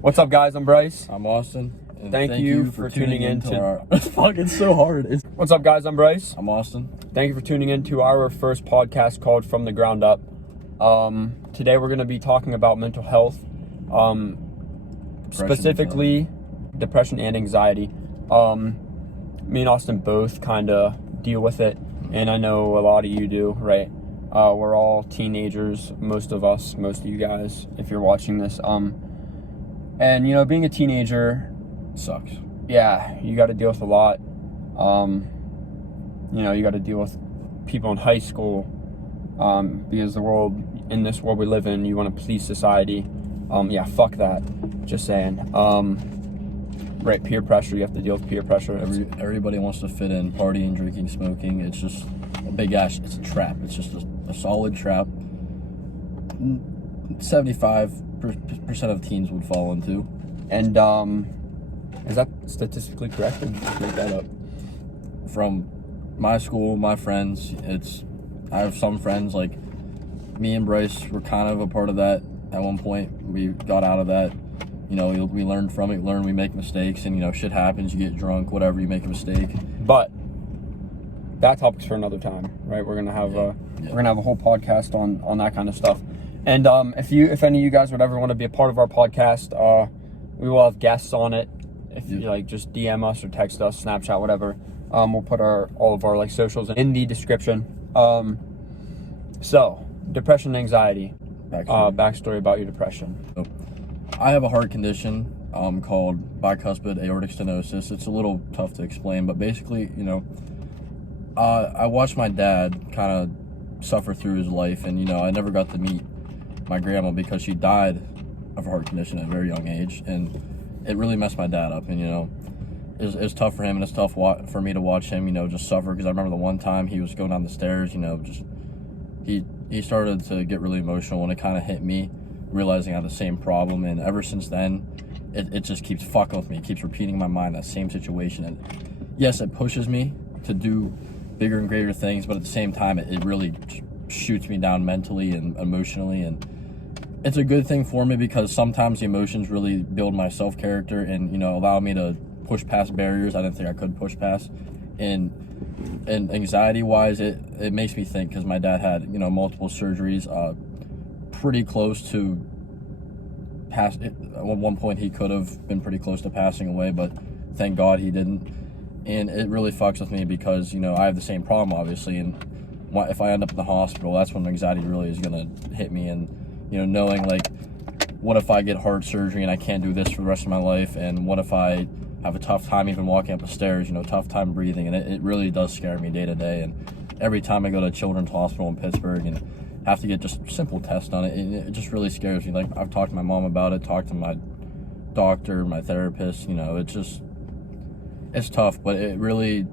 What's up, guys? I'm Bryce. I'm Austin. And thank you for tuning in to our... Fuck, it's so hard. What's up, guys? I'm Bryce. I'm Austin. Thank you for tuning in to our first podcast called From the Ground Up. Today we're going to be talking about mental health, specifically depression and anxiety. Me and Austin both kind of deal with it, and I know a lot of you do, right? We're all teenagers, most of you guys, if you're watching this. And, you know, being a teenager sucks. Yeah, you got to deal with a lot. You know, you got to deal with people in high school because in this world we live in, you want to please society. Yeah, fuck that. Just saying. Right, peer pressure. You have to deal with peer pressure. Everybody wants to fit in, partying, drinking, smoking. It's just a big ass. It's a trap. It's just a solid trap. 75% of teens would fall into. And is that statistically correct? Or did you just make that up? From my school, my friends, I have some friends, like me and Bryce were kind of a part of that at one point. We got out of that. You know, we learned from it, we make mistakes, and, you know, shit happens, you get drunk, whatever, you make a mistake. But that topic's for another time, right? We're gonna have a whole podcast on that kind of stuff. And if any of you guys would ever want to be a part of our podcast, we will have guests on it. If you like, just DM us or text us, Snapchat, whatever. We'll put all of our socials in the description. So depression, anxiety. Backstory about your depression. So, I have a heart condition called bicuspid aortic stenosis. It's a little tough to explain, but basically, you know, I watched my dad kind of suffer through his life, and, you know, I never got to meet my grandma because she died of a heart condition at a very young age, and it really messed my dad up. And, you know, it's tough for him, and it's tough for me to watch him, you know, just suffer. Because I remember the one time he was going down the stairs, you know, just he started to get really emotional, and it kind of hit me, realizing I had the same problem. And ever since then, it just keeps fucking with me. It keeps repeating in my mind that same situation. And yes, it pushes me to do bigger and greater things, but at the same time, it really shoots me down mentally and emotionally. And it's a good thing for me because sometimes the emotions really build my self-character and, you know, allow me to push past barriers I didn't think I could push past. And anxiety-wise, it makes me think, because my dad had, you know, multiple surgeries, pretty close to at one point he could have been pretty close to passing away, but thank God he didn't. And it really fucks with me because, you know, I have the same problem, obviously, and if I end up in the hospital, that's when anxiety really is going to hit me. And, you know, knowing, like, what if I get heart surgery and I can't do this for the rest of my life, and what if I have a tough time even walking up the stairs, you know, tough time breathing, and it really does scare me day to day. And every time I go to Children's Hospital in Pittsburgh and have to get just simple tests done, it just really scares me. Like, I've talked to my mom about it, talked to my doctor, my therapist, you know, it's tough, but it really,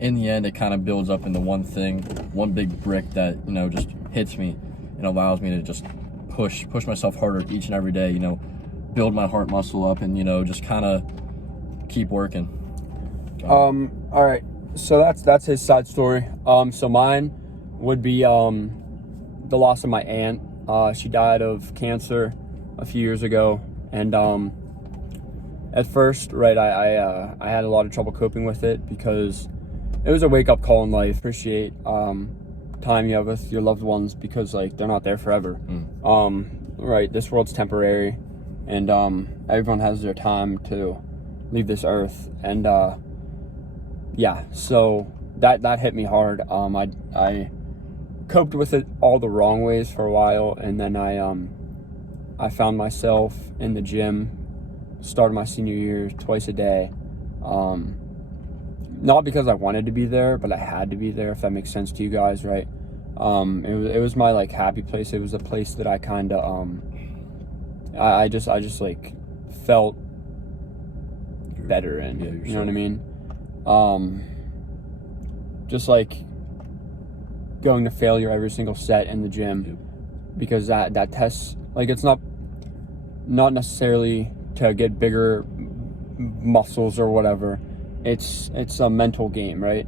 in the end, it kind of builds up into one thing, one big brick that, you know, just hits me and allows me to just push myself harder each and every day, you know, build my heart muscle up, and, you know, just kind of keep working. All right, so that's his side story. So mine would be the loss of my aunt. She died of cancer a few years ago, and at first, right, I had a lot of trouble coping with it because it was a wake-up call in life. Appreciate time you have with your loved ones because, like, they're not there forever. Right, this world's temporary, and everyone has their time to leave this earth. And yeah, so that hit me hard. I coped with it all the wrong ways for a while, and then I found myself in the gym, started my senior year twice a day. Not because I wanted to be there, but I had to be there, if that makes sense to you guys, right? It was my, like, happy place. It was a place that I kind of I just like felt better in. Yeah, you know what I mean? Just like going to failure every single set in the gym, because that tests, like, it's not necessarily to get bigger muscles or whatever. It's a mental game, right?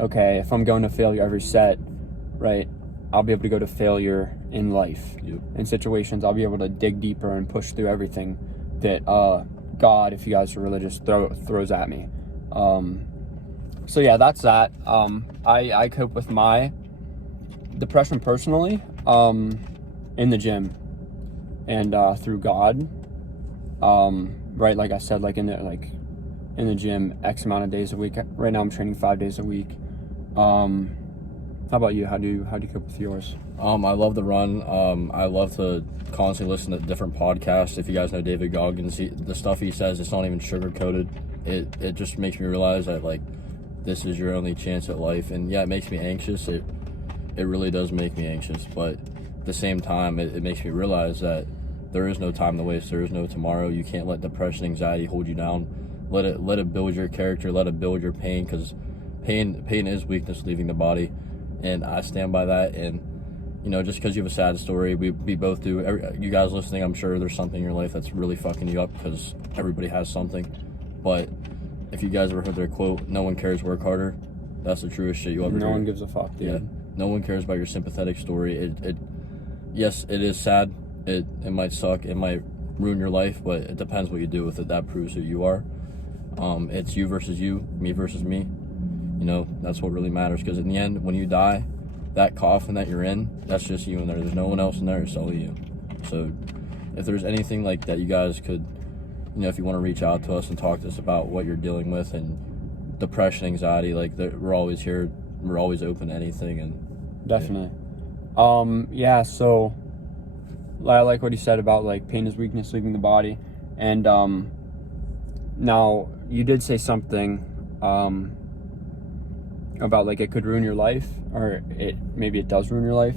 Okay, if I'm going to failure every set, right, I'll be able to go to failure in life. In situations, I'll be able to dig deeper and push through everything. that God, if you guys are religious, throws at me. So yeah, that's that. I cope with my depression personally in the gym and through God. Right, like I said, like in the gym X amount of days a week. Right now I'm training 5 days a week. How about you? How do you cope with yours? I love the run. I love to constantly listen to different podcasts. If you guys know David Goggins, the stuff he says, it's not even sugar coated. It just makes me realize that like this is your only chance at life. And yeah, it makes me anxious. It really does make me anxious. But at the same time, it makes me realize that there is no time to waste. There is no tomorrow. You can't let depression, anxiety hold you down. Let it build your character. Let it build your pain, because pain is weakness leaving the body. And I stand by that. And, you know, just because you have a sad story, we both do. You guys listening, I'm sure there's something in your life that's really fucking you up, because everybody has something. But if you guys ever heard their quote, no one cares, work harder, that's the truest shit you ever hear. No one gives a fuck, dude. Yeah. No one cares about your sympathetic story. Yes, it is sad. It might suck. It might ruin your life, but it depends what you do with it. That proves who you are. It's you versus you, me versus me. You know, that's what really matters, because in the end, when you die, that coffin that you're in, that's just you in there. There's no one else in there. It's only you. So if there's anything like that, you guys could, you know, if you want to reach out to us and talk to us about what you're dealing with and depression, anxiety, like we're always here. We're always open to anything. And definitely. Yeah, so I like what he said about like pain is weakness leaving the body. And now you did say something about like it could ruin your life, or maybe it does ruin your life.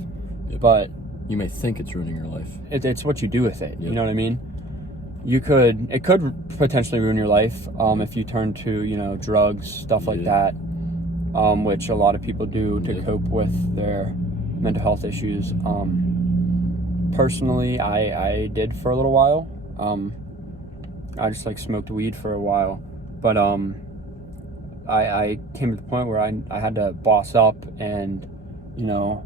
Yep. But you may think it's ruining your life. It's what you do with it. Yep. You know what I mean? It could potentially ruin your life if you turn to, you know, drugs, stuff like that, which a lot of people do to cope with their mental health issues. Personally, I did for a little while. I just like smoked weed for a while, but I came to the point where I had to boss up and, you know,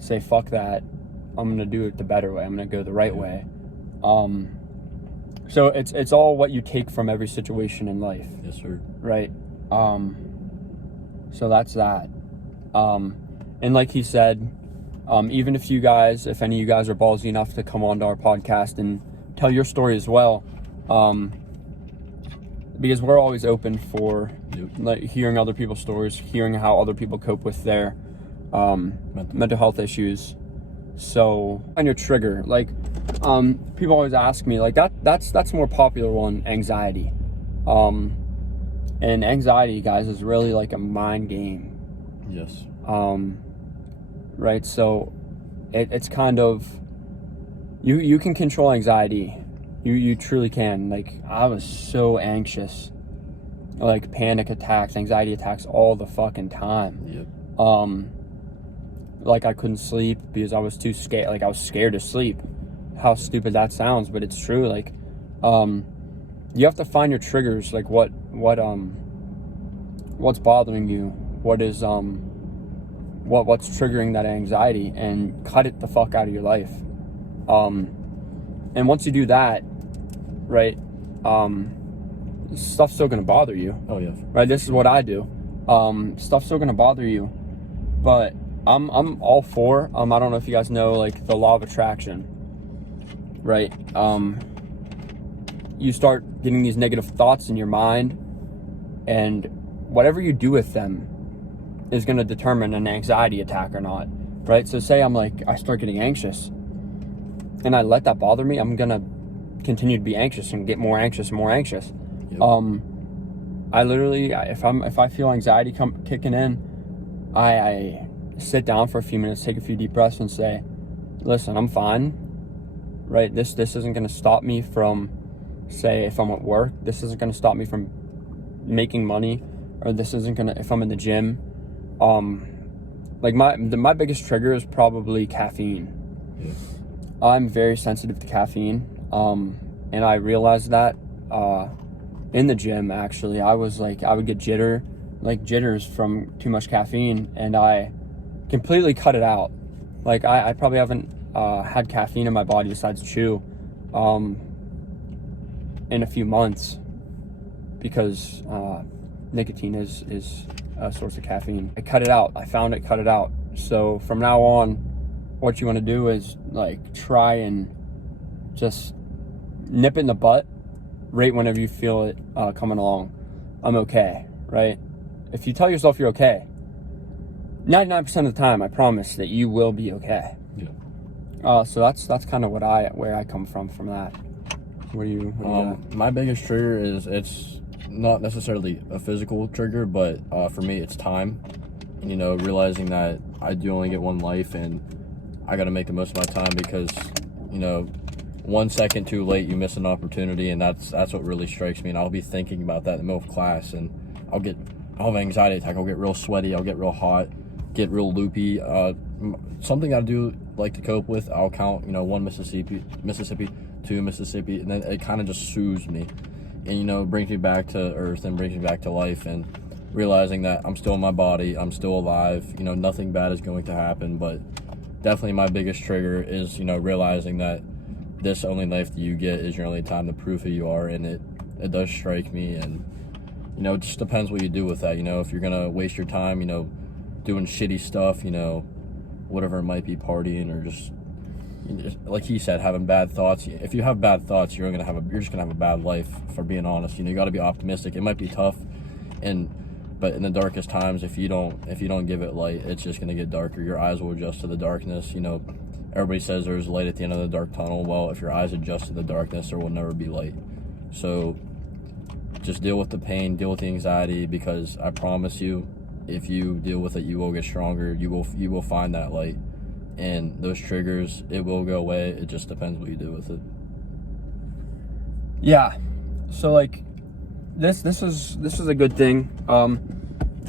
say fuck that. I'm gonna do it the better way. I'm gonna go the right way. So it's all what you take from every situation in life. Yes, sir. Right. So that's that. And like he said, even if any of you guys are ballsy enough to come onto our podcast and tell your story as well, because we're always open for like hearing other people's stories, hearing how other people cope with their mental health issues. So on your trigger, like people always ask me, like that's a more popular one, anxiety. And anxiety, guys, is really like a mind game. Yes. Right, so it's kind of you can control anxiety. You truly can. Like, I was so anxious, like panic attacks, anxiety attacks all the fucking time. Yep. Like I couldn't sleep because I was too scared. Like I was scared to sleep. How stupid that sounds, but it's true. Like, you have to find your triggers. Like what's bothering you? What is what's triggering that anxiety, and cut it the fuck out of your life. And once you do that, right, stuff's still gonna bother you. Oh yeah. Right, this is what I do. Stuff's still gonna bother you, but I'm all for. I don't know if you guys know like the law of attraction. Right. You start getting these negative thoughts in your mind, and whatever you do with them is going to determine an anxiety attack or not, right? So say I start getting anxious and I let that bother me, I'm going to continue to be anxious and get more anxious and more anxious. Yep. I literally, if I feel anxiety kicking in, I sit down for a few minutes, take a few deep breaths and say, listen, I'm fine, right? This isn't going to stop me from, say, if I'm at work, this isn't going to stop me from making money, or this isn't going to, if I'm in the gym. Like my biggest trigger is probably caffeine. Yeah. I'm very sensitive to caffeine, and I realized that in the gym. Actually, I would get jitters from too much caffeine, and I completely cut it out. Like I probably haven't had caffeine in my body besides chew in a few months because nicotine is a source of caffeine. I cut it out. I found it, cut it out. So from now on, what you want to do is like try and just nip it in the butt right whenever you feel it coming along. I'm okay, right? If you tell yourself you're okay, 99% of the time, I promise that you will be okay. Yeah. So that's kind of where I come from that. What do you got? My biggest trigger is, it's not necessarily a physical trigger, but for me, it's time. You know, realizing that I do only get one life and I got to make the most of my time, because, you know, 1 second too late, you miss an opportunity, and that's what really strikes me. And I'll be thinking about that in the middle of class, and I'll have an anxiety attack. I'll get real sweaty. I'll get real hot, get real loopy. Something I do like to cope with, I'll count, you know, 1 Mississippi, 2 Mississippi, and then it kind of just soothes me, and, you know, brings me back to earth and brings me back to life, and realizing that I'm still in my body, I'm still alive, you know, nothing bad is going to happen. But definitely my biggest trigger is, you know, realizing that this only life that you get is your only time to prove who you are, and it does strike me. And, you know, it just depends what you do with that. You know, if you're gonna waste your time, you know, doing shitty stuff, you know, whatever it might be, partying, or just like he said, having bad thoughts. If you have bad thoughts, you're just gonna have a bad life, for being honest. You know, you got to be optimistic. It might be tough, but in the darkest times, if you don't give it light, it's just gonna get darker. Your eyes will adjust to the darkness. You know, everybody says there's light at the end of the dark tunnel. Well, if your eyes adjust to the darkness, there will never be light. So just deal with the pain, deal with the anxiety, because I promise you, if you deal with it, you will get stronger. You will find that light, and those triggers, it will go away. It just depends what you do with it. Yeah. So like this is a good thing.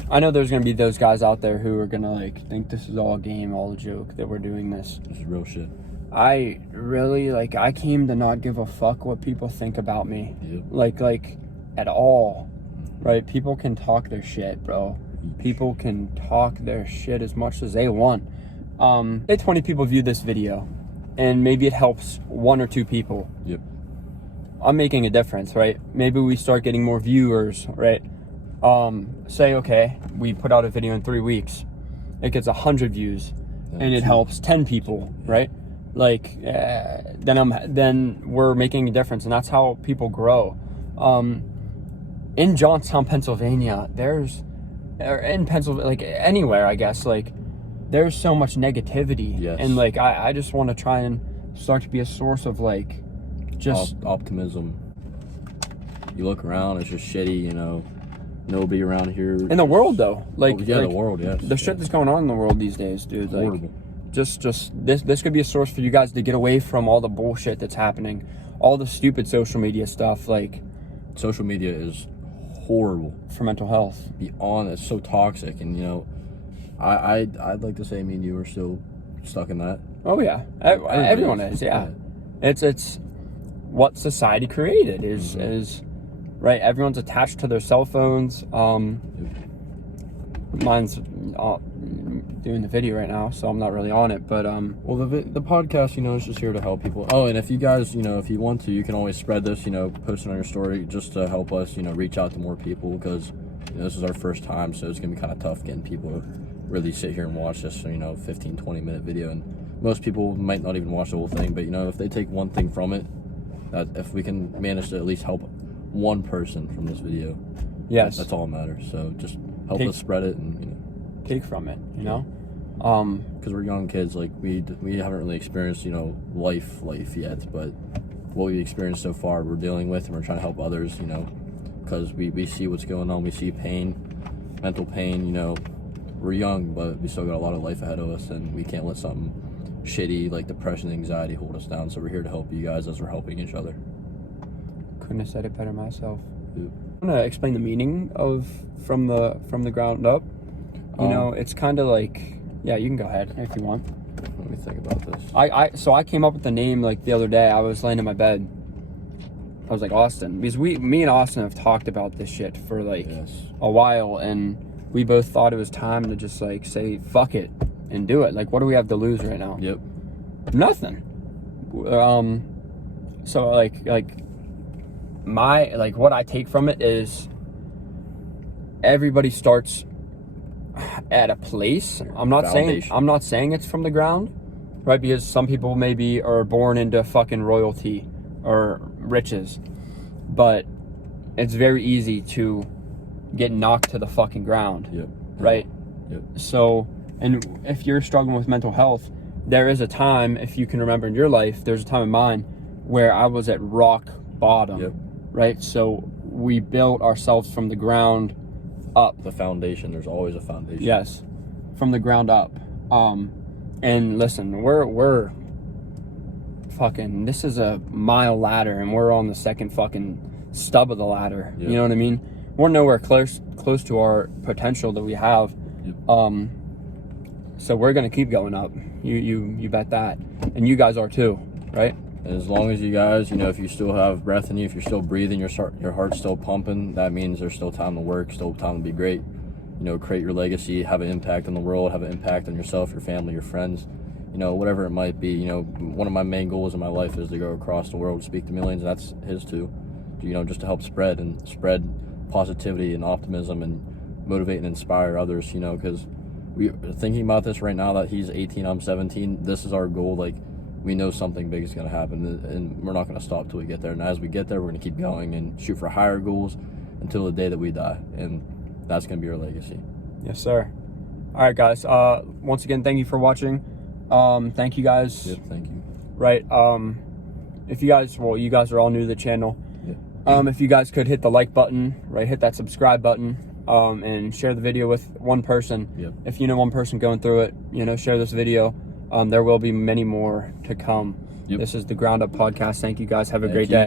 I know there's gonna be those guys out there who are gonna like think this is all a game, all a joke, that we're doing this. This is real shit. I really I came to not give a fuck what people think about me. Yep. Like at all. Right? People can talk their shit, bro. People can talk their shit as much as they want. Say 20 people view this video, and maybe it helps 1 or 2 people. Yep. I'm making a difference, right? Maybe we start getting more viewers, right? Say, okay, we put out a video in 3 weeks. It gets 100 views, and it helps 10 people, right? Like, then we're making a difference, and that's how people grow. In Johnstown, Pennsylvania, like anywhere, I guess, like there's so much negativity. Yes. And like I just want to try and start to be a source of like just optimism. You look around, it's just shitty, you know, nobody around here. In the world though, like the world, yes. The shit that's going on in the world these days, dude. Like, horrible. Just this could be a source for you guys to get away from all the bullshit that's happening, all the stupid social media stuff. Like, social media is horrible for mental health. Beyond, it's so toxic, and, you know, I'd like to say me and you are still stuck in that. Oh yeah, everyone is. Yeah, it's what society created is right. Everyone's attached to their cell phones. Mine's doing the video right now, so I'm not really on it. But well, the podcast, you know, is just here to help people. Oh, and if you guys, you know, if you want to, you can always spread this, you know, post it on your story, just to help us, you know, reach out to more people, because, you know, this is our first time, so it's gonna be kind of tough getting people to really sit here and watch this, you know, 15-20 minute video. And most people might not even watch the whole thing, but, you know, if they take one thing from it, that if we can manage to at least help one person from this video, yes, that's all that matters. So just help us spread it, and, you know, take from it, you know, because we're young kids, like we haven't really experienced, you know, life yet, but what we experienced so far, we're dealing with, and we're trying to help others, you know, because we see what's going on, we see pain, mental pain, you know. We're young, but we still got a lot of life ahead of us, and we can't let something shitty like depression and anxiety hold us down. So we're here to help you guys as we're helping each other. Couldn't have said it better myself. Yep. I'm gonna explain the meaning of from the ground up. You know, it's kind of like, yeah, you can go ahead if you want. Let me think about this. So I came up with the name like the other day. I was laying in my bed. I was like, Austin, because me and Austin have talked about this shit for like a while, and we both thought it was time to just like say fuck it and do it. Like, what do we have to lose right now? Yep. Nothing. So like what I take from it is everybody starts at a place. I'm not saying it's from the ground, right? Because some people maybe are born into fucking royalty or riches, but it's very easy to get knocked to the fucking ground. Yep. Right? Yep. So, and if you're struggling with mental health, there is a time, if you can remember in your life, there's a time in mine where I was at rock bottom. Yep. Right? So we built ourselves from the ground up. The foundation. There's always a foundation. Yes, from the ground up. And listen, we're fucking. This is a mile ladder, and we're on the second fucking stub of the ladder. Yep. You know what I mean? We're nowhere close to our potential that we have. Yep. So we're gonna keep going up. You bet that, and you guys are too, right? And as long as you guys, if you still have breath in you, if you're still breathing, your heart's still pumping, that means there's still time to work, still time to be great. Create your legacy, have an impact on the world, have an impact on yourself, your family, your friends, whatever it might be. One of my main goals in my life is to go across the world, speak to millions. That's his too. Just to help spread positivity and optimism and motivate and inspire others. Because we thinking about this right now that he's 18, I'm 17. This is our goal. Like, we know something big is going to happen, and we're not going to stop till we get there. And as we get there, we're going to keep going and shoot for higher goals until the day that we die. And that's going to be our legacy. Yes, sir. All right, guys. Once again, thank you for watching. Thank you, guys. Yep, thank you. Right. If you guys, you guys are all new to the channel. Yep. If you guys could hit the like button, right, hit that subscribe button, and share the video with one person. Yep. If you know one person going through it, share this video. There will be many more to come. Yep. This is the Ground Up Podcast. Thank you guys. Have a Thank great you. day.